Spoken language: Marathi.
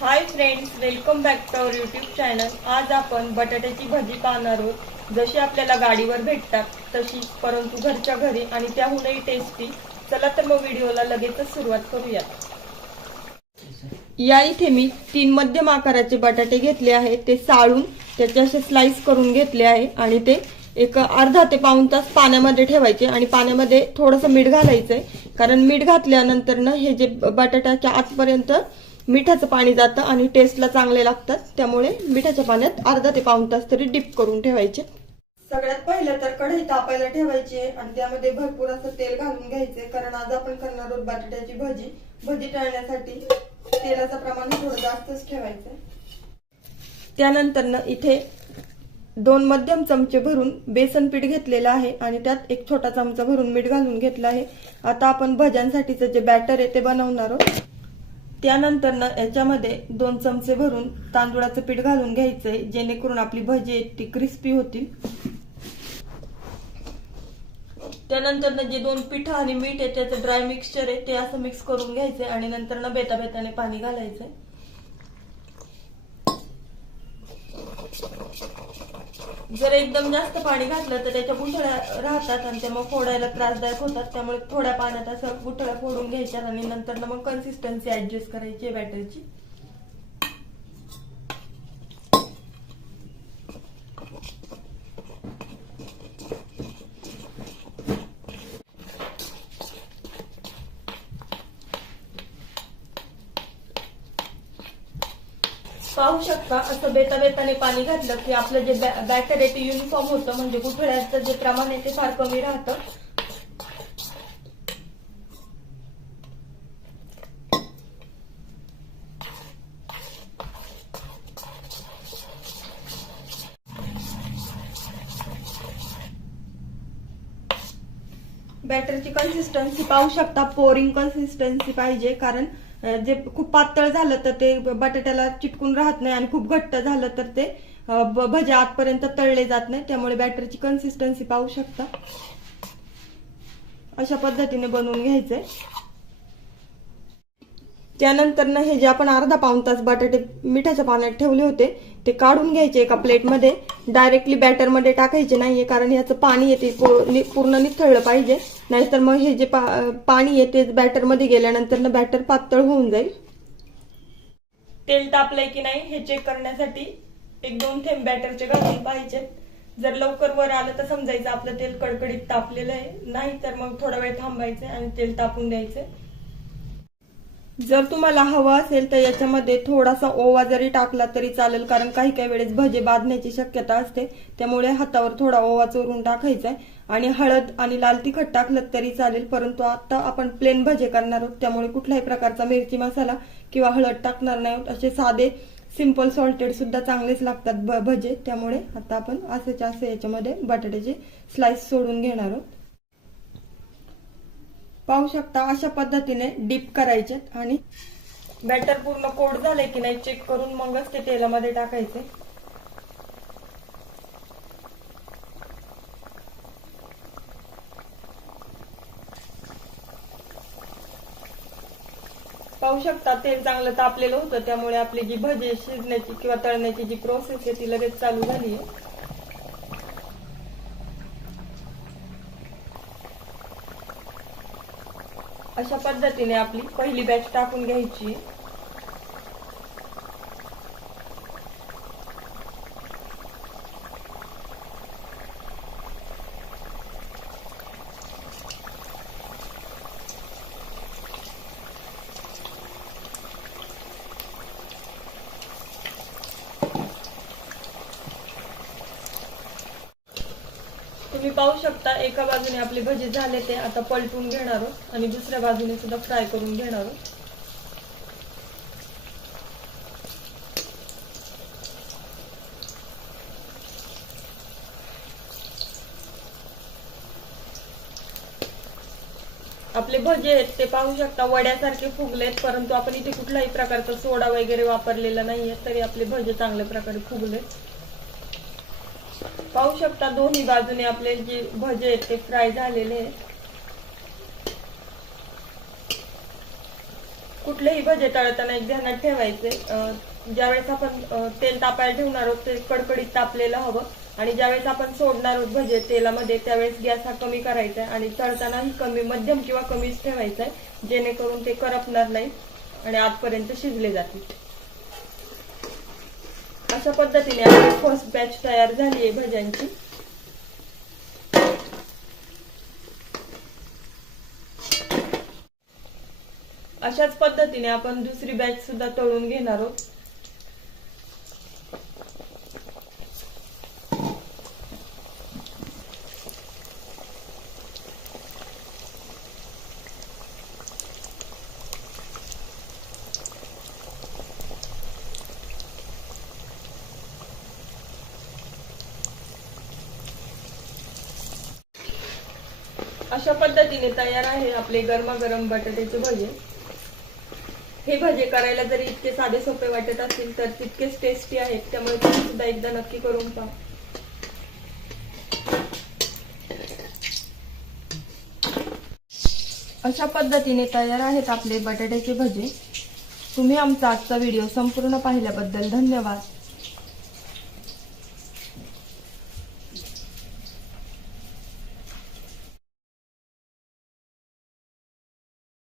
Hi friends welcome back to our YouTube channel आज आपण बटाट्याची भजी पाहणार आहोत. जशी आपल्याला गाडीवर भेटतात तशी. परंतु घरच्या घरी आणि त्याहूनही टेस्टी चला तर मग व्हिडिओला लगेचच सुरुवात करूया या इथे मी तीन मध्यम आकाराचे बटाटे घेतले आहे ते साळून त्याचे असे स्लाइस करून घेतले आहे आणि ते एक अर्धा ते पाऊण तास पाण्यामध्ये ठेवायचे आणि पाण्यामध्ये थोडंसं मीठ घालायचंय. कारण मीठ घातल्यानंतर ना हे जे बटाट्याच्या आतपर्यंत मिठाचं पाणी जातं आणि टेस्टला चांगले लागतात. त्यामुळे मिठाच्या पाण्यात अर्धा ते पाऊण तास तरी डिप करून ठेवायचे. सगळ्यात पहिलं तर कढई तापायला ठेवायची आणि त्यामध्ये भरपूर असं तेल घालून घ्यायचे. कारण आज आपण करणार आहोत बटाट्याची भजी. भजी तळण्यासाठी तेलाचं प्रमाण थोडं जास्तच ठेवायचं. त्यानंतर ना इथे दोन मध्यम चमचे भरून बेसन पीठ घेतलेलं आहे आणि त्यात एक छोटा चमचा भरून मीठ घालून घेतलं आहे. आता आपण भज्यांसाठीचं जे बॅटर आहे ते बनवणार आहोत. त्यानंतर ना याच्यामध्ये दोन चमचे भरून तांदुळाचं पीठ घालून घ्यायचंय जेणेकरून आपली भजी ती क्रिस्पी होतील. त्यानंतर ना जे दोन पिठं आणि मीठ आहे त्याचं ड्राय मिक्सचर आहे ते असं मिक्स करून घ्यायचंय आणि नंतर ना बेता बेताने पाणी घालायचंय. जर एकदम जास्त पाणी घातलं तर त्याच्या गुठळ्या राहतात आणि त्या मग फोडायला त्रासदायक होतात. त्यामुळे थोड्या पाण्यात असं गुठळ्या फोडून घ्यायच्या आणि नंतर ना मग कन्सिस्टन्सी ऍडजस्ट करायची बॅटरची पाहू शकता. असं बेता बेताने पाणी घातलं की आपलं जे बॅटर आहे ते युनिफॉर्म होतं म्हणजे गुठळ्याचं जे प्रमाण आहे ते फार कमी राहतं. बॅटरची कन्सिस्टन्सी पाहू शकता. पोरिंग कन्सिस्टन्सी पाहिजे कारण जे खूप पातळ झालं तर ते बटाट्याला चिटकून राहत नाही आणि खूप घट्ट झालं तर ते भज्या आतपर्यंत तळले जात नाही. त्यामुळे बॅटरची कन्सिस्टन्सी पाहू शकता. अशा पद्धतीने बनवून घ्यायचंय. त्यानंतर ना हे जे आपण अर्धा पाऊण तास बटाटे मिठाच्या पाण्यात ठेवले होते ते काढून घ्यायचे एका प्लेटमध्ये. डायरेक्टली बॅटरमध्ये टाकायचे नाहीये कारण याचं पाणी येते पूर्ण निथळलं पाहिजे. नाहीतर मग हे जे पा- पाणी येते बॅटरमध्ये गेल्यानंतर ना बॅटर पातळ होऊन जाईल. तेल तापलंय की नाही हे चेक करण्यासाठी एक दोन थेंब बॅटरचे घालून पाहिजे जर लवकर वर आलं तर समजायचं आपलं तेल कडकडीत तापलेलं आहे. नाही तर मग थोडा वेळ थांबायचं आणि तेल तापून द्यायचं जर तुम्हाला हवं असेल तर याच्यामध्ये थोडासा ओवा जरी टाकला तरी चालेल कारण काही काही वेळेस भजे बांधण्याची शक्यता असते. त्यामुळे हातावर थोडा ओवा चोरून टाकायचा आहे आणि हळद आणि लाल तिखट टाकलं तरी चालेल परंतु आता आपण प्लेन भजे करणार आहोत. त्यामुळे कुठल्याही प्रकारचा मिरची मसाला किंवा हळद टाकणार नाही आहोत. असे साधे सिंपल सॉल्टेड सुद्धा चांगलेच लागतात भजे. त्यामुळे आता आपण असेच असे याच्यामध्ये बटाट्याचे स्लाइस सोडून घेणार आहोत. पाहू शकता अशा पद्धतीने डीप करायचे आणि बॅटर पूर्ण कोड झालंय की नाही चेक करून मगच ते तेलामध्ये टाकायचे. पाहू शकता तेल चांगलं तापलेलं होतं त्यामुळे आपली जी भजी शिजण्याची किंवा तळण्याची जी प्रोसेस आहे ती लगेच चालू झाली आहे. अशा पद्धतीने आपली पहिली बॅच टाकून घ्यायची तुम्ही पाहू शकता एका बाजूने आपले भजी झाले ते आता पलटून घेणार आहोत आणि दुसऱ्या बाजूने सुद्धा फ्राय करून घेणार आहोत. आपले भजे आहेत ते पाहू शकता वड्यासारखे फुगलेत परंतु आपण इथे कुठलाही प्रकारचा सोडा वगैरे वापरलेला नाहीये तरी आपले भजे चांगल्या प्रकारे फुगलेत. पाहू शकता दोन्ही बाजूने आपले जे भजे आहेत ते फ्राय झालेले आहेत. कुठलेही भजे तळताना एक ध्यानात ठेवायचे. ज्यावेळेस आपण तेल तापायला ठेवणार आहोत ते कडकडीत तापलेलं हवं. आणि ज्यावेळेस आपण सोडणार आहोत भजे तेलामध्ये त्यावेळेस गॅस हा कमी करायचा आहे. आणि तळतानाही कमी मध्यम किंवा कमीच ठेवायचा आहे जेणेकरून ते करपणार नाही आणि आजपर्यंत शिजले जातील. अशा पद्धतीने आपली फर्स्ट बॅच तयार झाली आहे भाज्यांची. अशाच पद्धतीने आपण दुसरी बॅच सुद्धा तळून घेणार आहोत. अशा पद्धतीने तयार आहे आपले गरमागरम बटाट्याचे भजे. हे भजे करायला जरी इतके साधे सोपे वाटत असतील तर तितकेच टेस्टी आहेत. त्यामुळे तुम्ही सुद्धा एकदा नक्की करून पहा. अशा पद्धतीने तयार आहेत आपले बटाट्याचे भजे. तुम्ही आमचा आजचा व्हिडिओ संपूर्ण पाहिल्याबद्दल धन्यवाद.